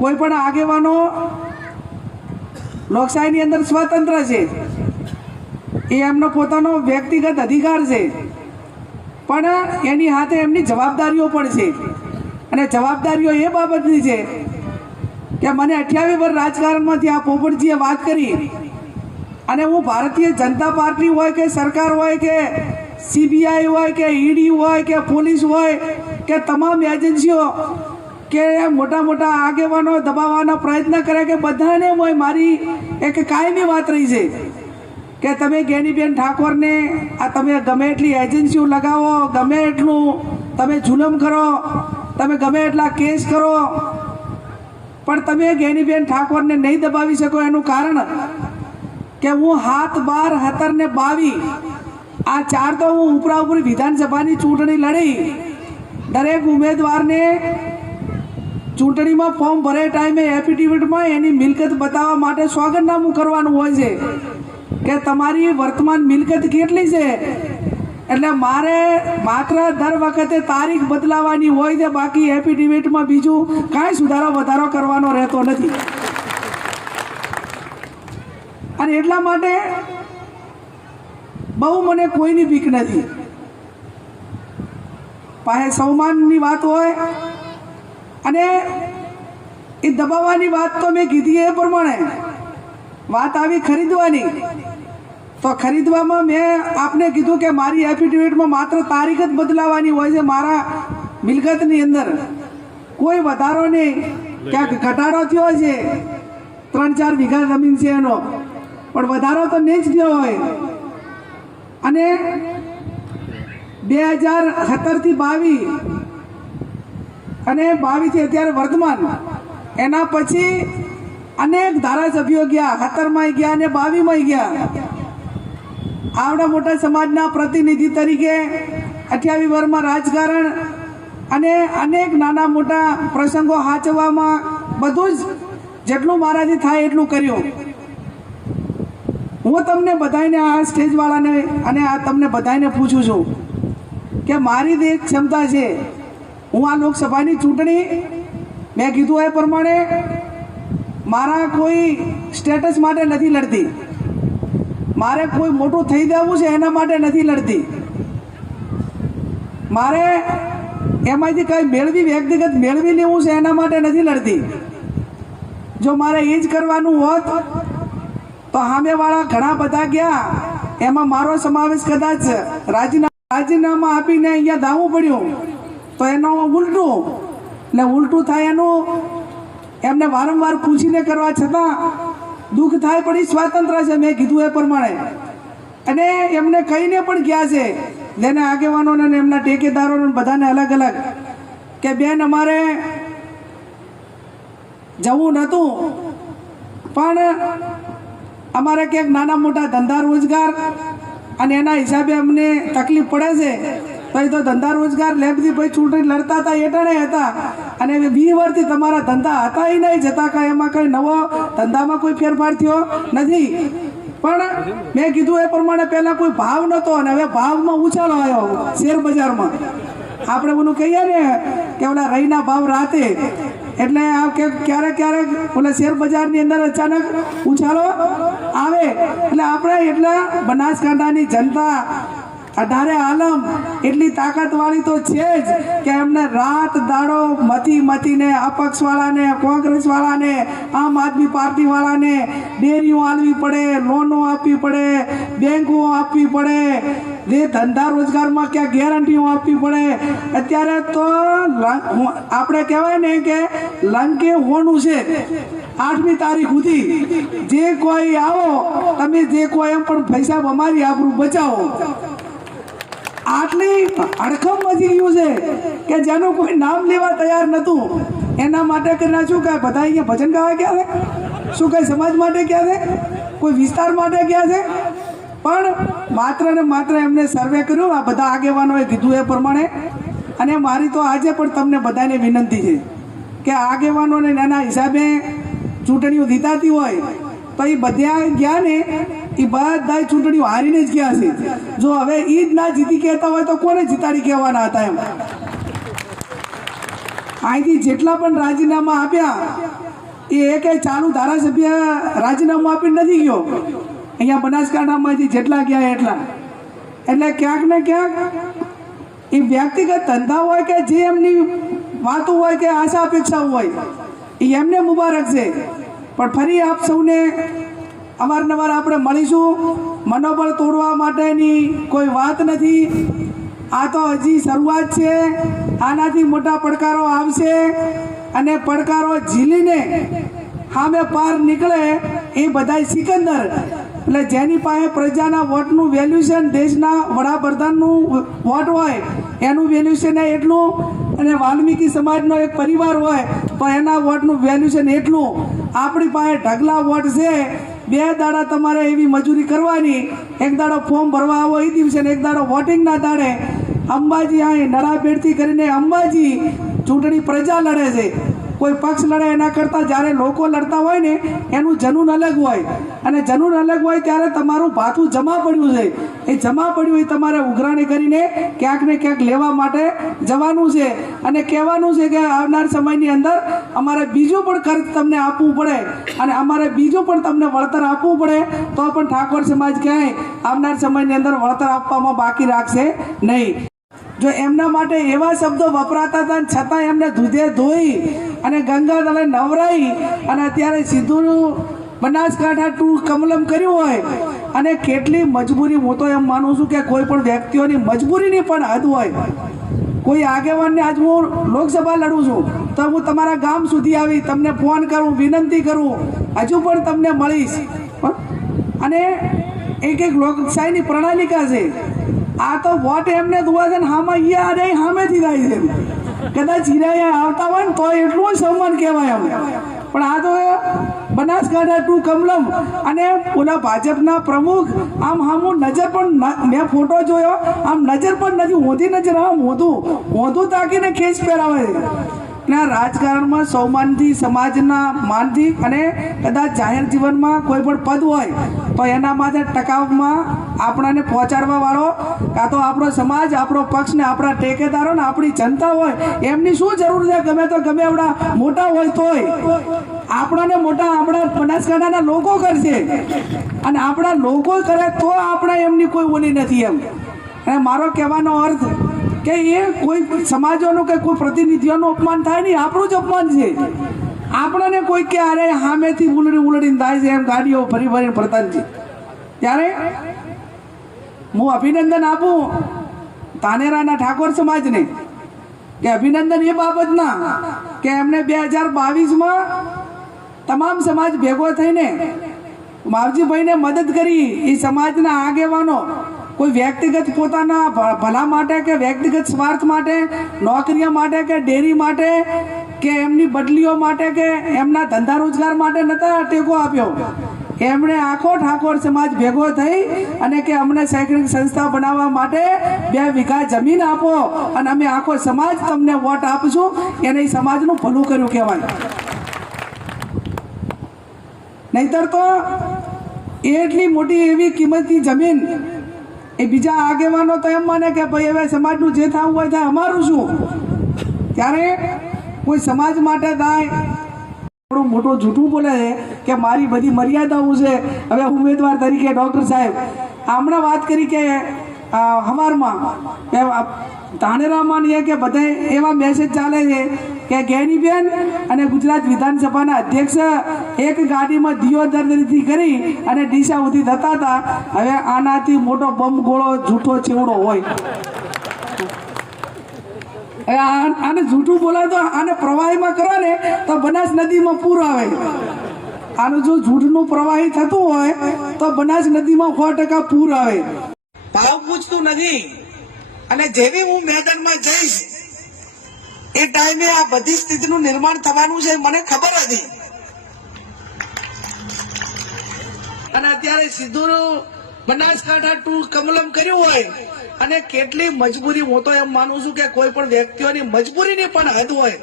કોઈ પણ આગેવાનો લોકશાહીની અંદર સ્વતંત્ર છે, એ એમનો પોતાનો વ્યક્તિગત અધિકાર છે, પણ એની સાથે એમની જવાબદારીઓ પણ છે. અને જવાબદારીઓ એ બાબતની છે કે મને 28 વર્ષ રાજકારણમાંથી આ પોપટજીએ વાત કરી, અને હું ભારતીય જનતા પાર્ટી હોય કે સરકાર હોય કે CBI હોય કે ED હોય કે પોલીસ હોય કે તમામ એજન્સીઓ કે મોટા મોટા આગેવાનો દબાવવાનો પ્રયત્ન કરે કે બધાને હોય મારી એક કાયમી વાત રહી છે કે તમે જ્ઞાનીબેન ઠાકોરને આ તમે ગમે એટલી એજન્સીઓ લગાવો, ગમે એટલું તમે જુલમ કરો, તમે ગમે એટલા કેસ કરો, પણ તમે જ્ઞાનીબેન ઠાકોરને નહીં દબાવી શકો. એનું કારણ કે હું 7, 12, 17 ને 22 આ 4 તો હું ઉપરા ઉપરી વિધાનસભાની ચૂંટણી લડી. દરેક ઉમેદવારને ચૂંટણીમાં ફોર્મ ભરે ટાઈમે એફિડેવિટમાં એની મિલકત બતાવવા માટે સોગંદનામું કરવાનું હોય છે કે તમારી વર્તમાન મિલકત કેટલી છે. એટલે મારે માત્ર દર વખતે તારીખ બદલાવાની હોય છે, બાકી એફિડેવિટમાં બીજું કાંઈ સુધારો વધારો કરવાનો રહેતો નથી. અને એટલા માટે બહુ મને કોઈની બીક નથી. પાસે સન્માનની વાત હોય અને એ દબાવવાની વાત તો મેં કીધી એ પ્રમાણે વાત આવી ખરીદવાની, તો ખરીદવામાં મેં આપને કીધું કે મારી એફિડેવિટમાં માત્ર તારીખ જ બદલાવાની હોય છે. મારા મિલકતની અંદર કોઈ વધારો નહીં. ક્યાંક ઘટાડો થયો છે, 3-4 વીઘા જમીન છે એનો, પણ વધારો તો નહીં જ થયો હોય. અને 2017 થી 22 અને 22 થી અત્યારે વર્તમાન, એના પછી અનેક ધારાસભ્યો ગયા, 17માં ગયા અને 22માં ગયા. આવડા મોટા સમાજના પ્રતિનિધિ તરીકે 28 વર્ષમાં રાજકારણ અને અનેક નાના મોટા પ્રસંગો સાચવવામાં બધું જ જેટલું મારાથી થાય એટલું કર્યું. હું તમને બધાને આ સ્ટેજવાળાને અને આ તમને બધાને પૂછું છું કે મારી જે ક્ષમતા છે, હું આ લોકસભાની ચૂંટણી મેં કીધું એ પ્રમાણે મારા કોઈ સ્ટેટસ માટે નથી લડતી, મારે કોઈ મોટું થઈ જવું છે એના માટે નથી લડતી, મારે એમાંથી કંઈ વ્યક્તિગત મેળવી લેવું છે એના માટે નથી લડતી. જો મારે એ જ કરવાનું હોત તો સામેવાળા ઘણા બધા ગયા, એમાં મારો સમાવેશ કદાચ રાજીનામા આપીને અહીંયા દાવું પડ્યું તો એનો ઉલટું થાય. એનું એમને વારંવાર પૂછીને કરવા છતાં દુઃખ થાય, પણ એ સ્વાતંત્ર્ય છે મેં કીધું એ પ્રમાણે. અને એમને કહીને પણ ગયા છે જેને આગેવાનોને એમના ટેકેદારોને બધાને અલગ અલગ કે બેન અમારે જવું નહોતું, પણ અમારે ક્યાંક નાના મોટા ધંધા રોજગાર અને એના હિસાબે અમને તકલીફ પડે છે, તો એ તો ધંધા રોજગાર લેબથી ભાઈ ચૂંટણી લડતા હતા એટાણે હતા, અને 20 વર્ષથી તમારા ધંધા હતા એ નહીં જતા, કાંઈ એમાં કંઈ નવો ધંધામાં કોઈ ફેરફાર થયો નથી. પણ મેં કીધું એ પ્રમાણે પહેલાં કોઈ ભાવ નહોતો અને હવે ભાવમાં ઉછાળો આવ્યો શેર બજારમાં. આપણે બધું કહીએ ને કે ઓલા રહીના ભાવ રાતે, એટલે આ કે ક્યારેક ઓલા શેર બજારની અંદર અચાનક ઉછાળો આવે. એટલે આપણે એટલા બનાસકાંઠાની જનતા 18 આલમ એટલી તાકાતવાળી તો છે જ કે એમને રાત દાડો મથીને અપક્ષવાળાને, કોંગ્રેસવાળાને, આમ આદમી પાર્ટીવાળાને ડેરીઓ આપવી પડે, લોનો આપવી પડે, બેંકો આપવી પડે, જે ધંધા રોજગારમાં ક્યાં ગેરંટીઓ આપવી પડે. અત્યારે તો આપણે કહેવાય ને કે લંકે હોનું છે 8મી તારીખ સુધી. જે કોઈ આવો તમે જે કોઈ એમ પણ પૈસા અમારી આબરૂ બચાવો. આટલી અડખમ મચી ગયું છે કે જેનું કોઈ નામ લેવા તૈયાર નહોતું. એના માટે કરીને શું કહે, બધા અહીંયા ભજન ગાવા ગયા છે, શું કહે સમાજ માટે ગયા છે, કોઈ વિસ્તાર માટે ગયા છે, પણ માત્ર ને માત્ર એમને સર્વે કર્યું. આ બધા આગેવાનોએ કીધું એ પ્રમાણે. અને મારી તો આજે પણ તમને બધાને વિનંતી છે કે આગેવાનોને એના હિસાબે ચૂંટણીઓ જીતાતી હોય તો એ બધા ગયા ને, એ બધા ચૂંટણીઓ હારીને જ ગયા છે. જો હવે એ જ ના જીતી કહેતા હોય તો કોને જીતાડી કહેવાના હતા? એમ અહીંથી જેટલા પણ રાજીનામા આપ્યા એ એક ચાલુ ધારાસભ્ય રાજીનામું આપીને નથી ગયો અહીંયા બનાસકાંઠામાંથી જેટલા ગયા એટલા. એટલે ક્યાંક ને ક્યાંક એ વ્યક્તિગત ધંધા હોય કે જે એમની વાતો હોય કે આશા અપેક્ષાઓ હોય એ એમને મુબારક છે. પણ ફરી આપ સૌને અવારનવાર આપણે મળીશું. મનોબળ તોડવા માટેની કોઈ વાત નથી. આ તો હજી શરૂઆત છે. આનાથી મોટા પડકારો આવશે અને પડકારો ઝીલીને સામે પાર નીકળે એ બધા સિકંદર. એટલે જેની પાસે પ્રજાના વોટનું વેલ્યુશન, દેશના વડાપ્રધાનનું વોટ હોય એનું વેલ્યુશન એટલું, અને વાલ્મીકી સમાજનો એક પરિવાર હોય તો એના વોટનું વેલ્યુશન એટલું. આપણી પાસે ઢગલા વોટ છે. 2 દાડા તમારે એવી મજૂરી કરવાની, એક દાડો ફોર્મ ભરવા આવો એ દિવસે, એક દાડો વોટિંગના દાડે અંબાજી અહીં નળાપેટથી કરીને અંબાજી ચૂંટણી પ્રજા લડે છે. કોઈ પક્ષ લડે એના કરતાં જ્યારે લોકો લડતા હોય ને એનું જનૂન અલગ હોય, અને જનૂન અલગ હોય ત્યારે તમારું ભાથું જમા પડ્યું છે. એ જમા પડ્યું એ તમારે ઉઘરાણી કરીને ક્યાંક ને ક્યાંક લેવા માટે જવાનું છે અને કહેવાનું છે કે આવનાર સમયની અંદર અમારે બીજું પણ ખર્ચ તમને આપવું પડે અને અમારે બીજું પણ તમને વળતર આપવું પડે, તો પણ ઠાકોર સમાજ ક્યાંય આવનાર સમયની અંદર વળતર આપવામાં બાકી રાખશે નહીં. જો એમના માટે એવા શબ્દો વપરાતા હતા છતાં એમને દૂધે ધોઈ અને ગંગા તળે નવરાઈ અને અત્યારે સીધું બનાસકાંઠા ટુ કમલમ કર્યું હોય, અને કેટલી મજબૂરી, હું તો એમ માનું છું કે કોઈ પણ વ્યક્તિઓની મજબૂરીની પણ હદ હોય. કોઈ આગેવાનને આજ હું લોકસભા લડું છું તો હું તમારા ગામ સુધી આવી તમને ફોન કરું, વિનંતી કરું, હજુ પણ તમને મળીશ. અને એક લોકશાહીની પ્રણાલિકા છે. આ તો વોટ એમને દુવા છે ને હામાં અહીંયા અરે સામેથી થાય છે. કદાચ હીરા આવતા હોય ને તો એટલું સન્માન કહેવાય એમ. પણ આ તો બનાસકાંઠા ટુ કમલમ અને ઓલા ભાજપના પ્રમુખ આમ હામું નજર પણ, મેં ફોટો જોયો, આમ નજર પણ નથી હોતી, નજર આમ હોતું તાકીને ખેંચ પહેરાવે છે. ના રાજકારણમાં સૌમાનથી, સમાજના માનથી અને કદાચ જાહેર જીવનમાં કોઈ પણ પદ હોય તો એના માટે ટકાવમાં આપણાને પહોંચાડવા વાળો કાં તો આપણો સમાજ, આપણો પક્ષ ને આપણા ટેકેદારો ને આપણી જનતા હોય. એમની શું જરૂર છે? ગમે તો ગમે એવડા મોટા હોય તોય આપણાને મોટા આપણા બનાસકાંઠાના લોકો કરશે, અને આપણા લોકો કરે તો આપણે એમની કોઈ ઓલી નથી એમ. અને મારો કહેવાનો અર્થ કે એ કોઈ સમાજોનું કે કોઈ પ્રતિનિધિઓનું અપમાન થાય નહીં, આપણું જ અપમાન છે. આપણને કોઈ કે અરે સામેથી ઉલડીને થાય છે એમ ગાડીઓ ફરી ફરીને ફરતા છે. ત્યારે હું અભિનંદન આપું ધાનેરાના ઠાકોર સમાજને કે અભિનંદન એ બાબતના કે એમને 2022માં તમામ સમાજ ભેગો થઈને માવજીભાઈને મદદ કરી. એ સમાજના આગેવાનો કોઈ વ્યક્તિગત પોતાના ભલા માટે કે વ્યક્તિગત સ્વાર્થ માટે, નોકરીઓ માટે કે ડેરી માટે કે એમની બદલીઓ માટે કે એમના ધંધા રોજગાર માટે નતા ટેકો આપ્યો. એમણે આખો ઠાકોર સમાજ ભેગો થઈ અને કે અમને શૈક્ષણિક સંસ્થા બનાવવા માટે 2 વીઘા જમીન આપો અને અમે આખો સમાજ તમને વોટ આપશું. એને સમાજનું ભલું કર્યું કહેવાય. નહીતર તો એટલી મોટી એવી કિંમતી જમીન એ બીજા આગેવાનો તો એમ માને કે ભાઈ હવે સમાજનું જે થવું હોય થાય, અમારું શું? ત્યારે કોઈ સમાજ માટે થાય થોડું મોટું જૂઠું બોલે છે કે મારી બધી મર્યાદાઓ છે. હવે ઉમેદવાર તરીકે ડૉક્ટર સાહેબ હમણાં વાત કરી કે હવારમાં ધાનેરામાં કે બધા એવા મેસેજ ચાલે છે કે ગેનીબેન અને ગુજરાત વિધાનસભાના અધ્યક્ષ એક ગાડીમાં દિયોદરથી કરી અને ડીસા સુધી થતા હતા. હવે આનાથી મોટો બમ ગોળો જૂઠો ચેવડો હોય. આને જૂઠું બોલાય તો આને પ્રવાહીમાં કરો ને તો બનાસ નદીમાં પૂર આવે. આનું જો જૂઠનું પ્રવાહી થતું હોય તો બનાસ નદીમાં 100% પૂર આવે. ભાવ પૂછતું નથી. અને જેવી હું મેદાનમાં જઈશ એ ટાઈમે આ બધી સ્થિતિનું નિર્માણ થવાનું છે મને ખબર હતી. અને અત્યારે સીધું બનાસકાંઠા ટુ કમલમ કર્યું હોય અને કેટલી મજબૂરી, હું તો એમ માનું છું કે કોઈ પણ વ્યક્તિઓની મજબૂરીની પણ હદ હોય.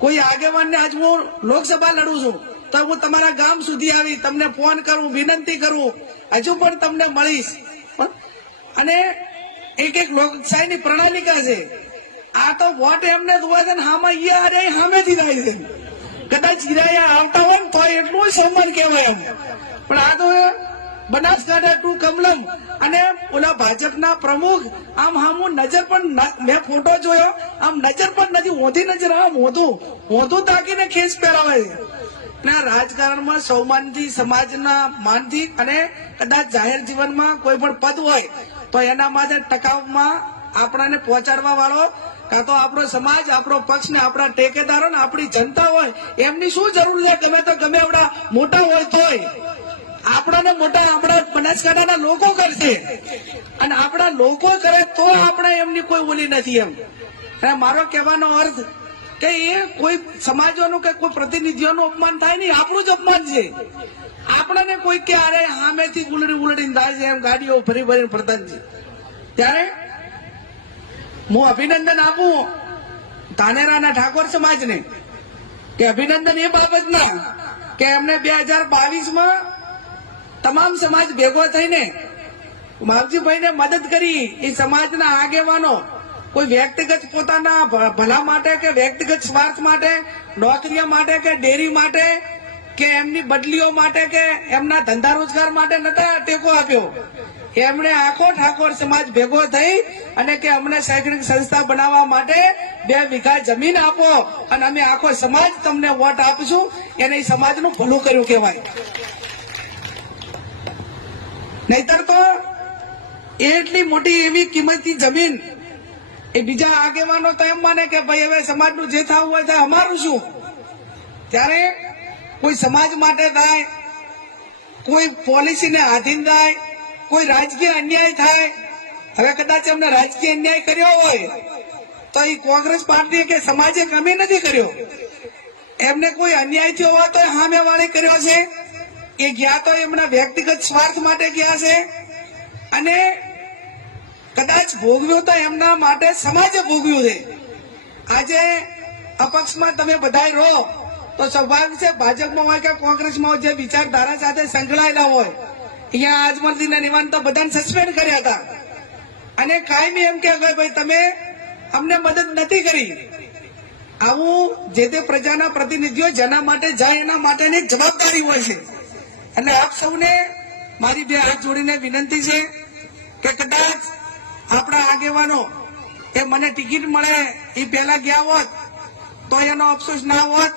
કોઈ આગેવાનને આજ હું લોકસભા લડું છું તો હું તમારા ગામ સુધી આવી તમને ફોન કરું, વિનંતી કરું, હજુ પણ તમને મળીશ. અને એક લોકશાહીની પ્રણાલિકા છે. આ તો વોટ એમને દુવા છે ને હામાં અહીંયા અરે સામેથી થાય છે. કદાચ હીરાયા આવતા હોય ને તો એટલું સન્માન કહેવાય એમ. પણ આ તો બનાસકાંઠા ટુ કમલમ અને ઓલા ભાજપના પ્રમુખ આમ હામું નજર પણ મેં ફોટો જોયો, આમ નજર પણ નથી, ઓધી નજર આમ હોતું તાકીને ખેસ પહેરાવે છે. અને આ રાજકારણમાં સૌમાનથી, સમાજના માનથી અને કદાચ જાહેર જીવનમાં કોઈ પણ પદ હોય તો એના માટે ટકાવમાં આપણાને પહોંચાડવા વાળો કાં તો આપણો સમાજ, આપણો પક્ષ ને આપણા ટેકેદારો ને આપણી જનતા હોય એમની શું જરૂર છે? ગમે તો ગમે આપણા મોટા હોય તોય આપણાને મોટા આપણા બનાસકાંઠાના લોકો કરશે અને આપણા લોકો કરે તો આપણે એમની કોઈ ઓલી નથી એમ. અને મારો કહેવાનો અર્થ કે એ કોઈ સમાજોનું કે કોઈ પ્રતિનિધિઓનું અપમાન થાય નહીં, આપણું જ અપમાન છે. આપણને કોઈ કે અરે સામેથી ઉલડીને થાય છે એમ ગાડીઓ ફરી ફરીને ફરતા છે. ત્યારે હું અભિનંદન આપું ધાનેરાના ઠાકોર સમાજને કે અભિનંદન એ બાબતના કે એમને 2022માં તમામ સમાજ ભેગો થઈને માવજીભાઈને મદદ કરી. એ સમાજના આગેવાનો કોઈ વ્યક્તિગત પોતાના ભલા માટે કે વ્યક્તિગત સ્વાર્થ માટે, નોકરીઓ માટે કે ડેરી માટે કે એમની બદલીઓ માટે કે એમના ધંધા રોજગાર માટે નતા ટેકો આપ્યો. એમણે આખો ઠાકોર સમાજ ભેગો થઈ અને કે અમને શૈક્ષણિક સંસ્થા બનાવવા માટે 2 વીઘા જમીન આપો અને અમે આખો સમાજ તમને વોટ આપીશું. એને સમાજનું ભલું કર્યું કહેવાય. નહીતર તો એટલી મોટી એવી કિંમતી જમીન એ બીજા આગેવાનો તો એમ માને કે ભાઈ હવે સમાજનું જે થવું હોય તે અમારું શું. ત્યારે કોઈ સમાજ માટે થાય, કોઈ પોલિસીને આધીન થાય, કોઈ રાજકીય અન્યાય થાય. હવે કદાચ એમને રાજકીય અન્યાય કર્યો હોય તો એ કોંગ્રેસ પાર્ટી કે સમાજે કમી નથી કર્યો. એમને કોઈ અન્યાય થયો હોય તો સામેવાળી કર્યો છે. એ ગયા તો એમના વ્યક્તિગત સ્વાર્થ માટે ગયા છે અને કદાચ ભોગવ્યું તો એમના માટે સમાજે ભોગવ્યું છે. આજે અપક્ષમાં તમે બધા રહો તો સ્વાભાવિક છે, ભાજપમાં હોય કે કોંગ્રેસમાં હોય, જે વિચારધારા સાથે સંકળાયેલા હોય. અહીંયા આજમલદીન નિવાન તો બધાને સસ્પેન્ડ કર્યા હતા અને કાયમી એમ કે ભાઈ તમે અમને મદદ નથી કરી. આવું જે તે પ્રજાના પ્રતિનિધિઓ જેના માટે જાય એના માટેની જવાબદારી હોય છે. એટલે આપ સૌને મારી 2 હાથ જોડીને વિનંતી છે કે કદાચ આપણા આગેવાનો એ મને ટિકિટ મળે એ પહેલા ગયા હોત તો એનો અફસોસ ના હોત,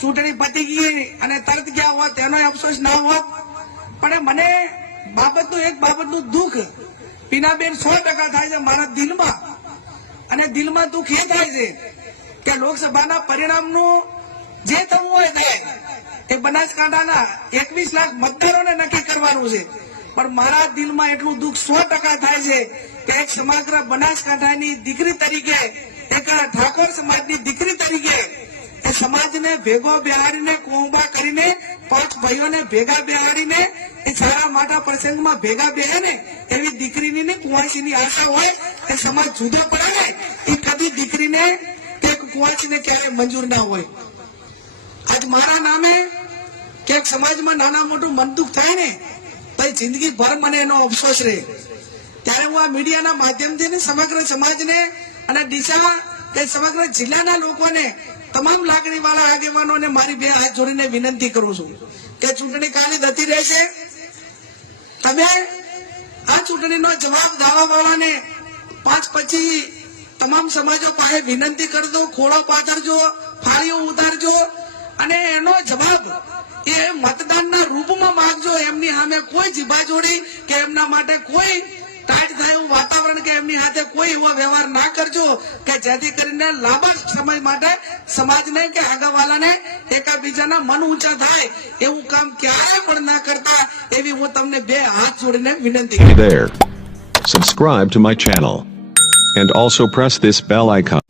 ચૂંટણી પતી ગઈ અને તરત ગયા હોત એનો અફસોસ ના હોત. પણ મને એક બાબતનું દુઃખ પીનાબેન 100% થાય છે મારા દિલમાં. અને દિલમાં દુઃખ એ થાય છે કે લોકસભાના પરિણામનું જે થવું હોય થાય એ બનાસકાંઠાના 21 લાખ મતદારોને નક્કી કરવાનું છે. પણ મારા દિલમાં એટલું દુઃખ 100% થાય છે કે એક સમગ્ર બનાસકાંઠાની દીકરી તરીકે, એક ઠાકોર સમાજની દીકરી તરીકે એ સમાજને ભેગો બેહાડીને, કોંબા કરીને, 5 ભાઈઓને ભેગા બેહાડીને એ સારા માટા પ્રસંગમાં ભેગા બેહે ને એવી દીકરીની કુંવાસીની આશા હોય. એ સમાજ જુદો પડે ને એ કદી દીકરીને કે કુંવાસીને ક્યારે મંજૂર ના હોય. આજ મારા નામે કે સમાજમાં નાના મોટું મન દુઃખ થાય ને તો જિંદગી ભર મને એનો અફસોસ રહે. ત્યારે હું આ મીડિયાના માધ્યમથી સમગ્ર સમાજને અને ડીસા કે સમગ્ર જિલ્લાના લોકોને, તમામ લાગણી વાળા આગેવાનોને મારી 2 હાથ જોડીને વિનંતી કરું છું કે ચૂંટણી કાલે જતી રહેશે. તમે આ ચૂંટણીનો જવાબ દાવા વાળાને 5 પછી તમામ સમાજો પાસે વિનંતી કરજો, ખોળો પાથરજો, ફાળીઓ ઉતારજો અને એનો જવાબ એ મતદાનના રૂપમાં માંગજો. એમની સામે કોઈ જીભાજોડી કે એમના માટે કોઈ ટાઈટ થાય એવું વાતાવરણ કે એમની સાથે કોઈ એવો વ્યવહાર ના કરજો કે જેથી કરીને લાંબા સમય માટે સમાજને કે આગળવાળાને એકબીજાના મન ઊંચા થાય એવું કામ ક્યારે પણ ના કરતા એવી હું તમને 2 હાથ જોડીને વિનંતી કરું. Hey there. Subscribe to my channel. And also press this bell icon.